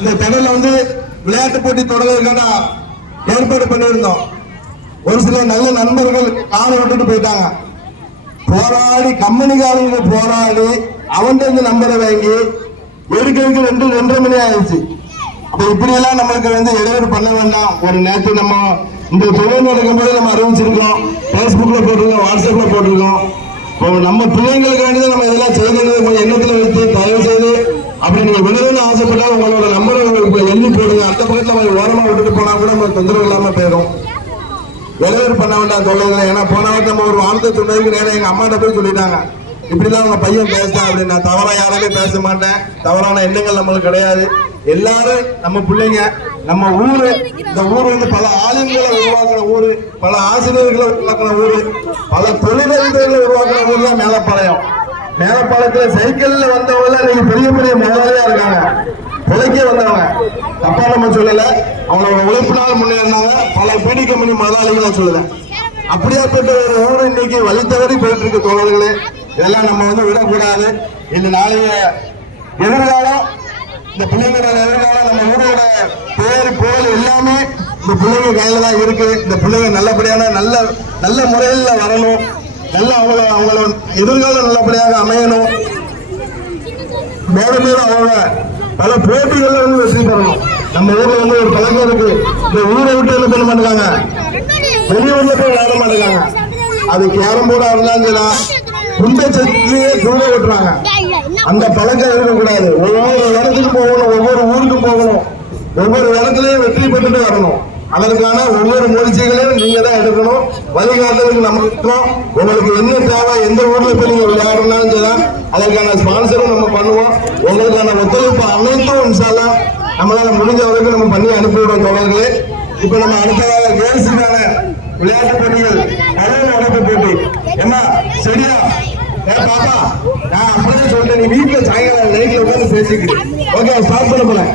இந்த திடல்ல வந்து விளையாட்டு போட்டி தொடர்றதுக்கான ஏற்பாடு பண்ணியிருந்தோம். ஒரு சில நல்ல நண்பர்கள் காண விட்டுட்டு போயிட்டாங்க. போராடி கம்பெனிக்காரங்க போராடி அவன்கிட்ட இருந்து நம்பரை வாங்கி எடுக்கிறதுக்கு 2:30 மணி ஆயிடுச்சு. அப்ப இப்படி எல்லாம் நம்மளுக்கு வந்து இடையூறு பண்ண வேண்டாம். ஒரு நேற்று நம்ம இந்த தொழில் நடக்கும்போது நம்ம அறிவிச்சிருக்கோம், பேஸ்புக்ல போட்டிருக்கோம், வாட்ஸ்அப்ல போட்டிருக்கோம். இப்போ நம்ம பிள்ளைங்களுக்கு வேண்டியதை நம்ம இதெல்லாம் செய்யறது கொஞ்சம் எண்ணத்துல வைத்து தயவு செய்து அப்படி நீங்க விடணும்னு ஆசைப்பட்டா உங்களோட நம்பரை உங்களுக்கு எழுதி போடுங்க. அந்த பக்கத்துல நம்ம ஓரமா விட்டுட்டு போனா கூட நம்ம தொந்தரவு இல்லாம போயிடும். இடையூறு பண்ண வேண்டாம் சொல்லுங்க. ஏன்னா போன வாரம் நம்ம ஒரு வார்த்தை சொன்னதுக்கு நேரம் எங்க அம்மாட்ட போய் சொல்லிட்டாங்க, இப்படிலாம் உங்க பையன் பேசுறான் அப்படின்னு. நான் தவறா யாருமே பேச மாட்டேன், தவறான எண்ணங்கள் நம்மளுக்கு கிடையாது. எல்லாரும் நம்ம பிள்ளைங்க, நம்ம ஊரு. இந்த ஊர் வந்து பல ஆளுங்களை உருவாக்குற ஊரு, பல ஆசிரியர்களை உருவாக்குற ஊரு, பல தொழிலதிபர்களை உருவாக்குற ஊர் தான் மேலப்பாளையம். மேலப்பாளையத்துல சைக்கிள்ல வந்தவங்க நீங்க பெரிய பெரிய முதலாளியா இருக்காங்க, பிழைக்க வந்தவங்க. தப்பா நம்ம சொல்லல, அவங்களோட உழைப்பினால் முன்னேறினாங்க. பல பீடி கம்பெனி முதலாளிகளை சொல்லல. அப்படியாப்பட்ட ஒரு ஊர் இன்னைக்கு வழி தவறி போயிட்டு இருக்கு தோழர்களே. இதெல்லாம் நம்ம வந்து விடக்கூடாது. இந்த நாளைய எதிர்காலம், இந்த பிள்ளைங்களோட எதிர்காலம், நம்ம ஊரோட பேர் புகழ் எல்லாமே இந்த பிள்ளைங்க கையில தான் இருக்கு. இந்த பிள்ளைங்க நல்லபடியான நல்ல முறையில் வரணும், நல்ல அவங்களோட எதிர்காலம் நல்லபடியாக அமையணும். மேலும் மேலும் அவங்க பல போட்டிகள்ல வந்து வெற்றி பெறணும். நம்ம ஊர்ல வந்து ஒரு பழக்கம் இருக்கு, இந்த ஊரை விட்டு என்ன பண்ண மாட்டாங்க, வெளியூர்ல போய் விளையாட மாட்டாங்க. அது கேரம் போர்டா இருந்தாலும் குண்டை சட்டிலேயே தூர விட்டுறாங்க. அந்த பழக்கம் இருக்கக்கூடாது. ஒவ்வொரு இடத்துக்கு போகணும், ஒவ்வொரு ஊருக்கும் போகணும், ஒவ்வொரு இடத்துலயும் வெற்றி பெற்றுட்டு வரணும். அதற்கான ஒவ்வொரு முயற்சிகளையும் நீங்க தான் எடுக்கணும். வழிகாட்டுறதுக்கு நம்ம இருக்கோம். உங்களுக்கு என்ன தேவை, எந்த ஊர்ல போய் நீங்க விளையாடணும்னாலும் சரி, அதற்கான ஸ்பான்சரும் நம்ம பண்ணுவோம். உங்களுக்கான ஒத்துழைப்பு அனைத்தும் இன்ஷால்லா நம்மளால முடிஞ்ச வரைக்கும் நம்ம பண்ணி அனுப்பிவிடுவோம் தோழர்களே. இப்ப நம்ம அடுத்ததாக கேர்ள்ஸுக்கான விளையாட்டு போட்டிகள், கலை நடப்பு போட்டி. என்ன சரியா பாப்பா, நான் அப்படியே சொல்லிட்டேன், நீ வீட்டுல சாயங்காலம் நைட்ல உட்காந்து பேசிக்கிட்டு ஓகே ஸ்டார்ட் பண்ண போறேன்.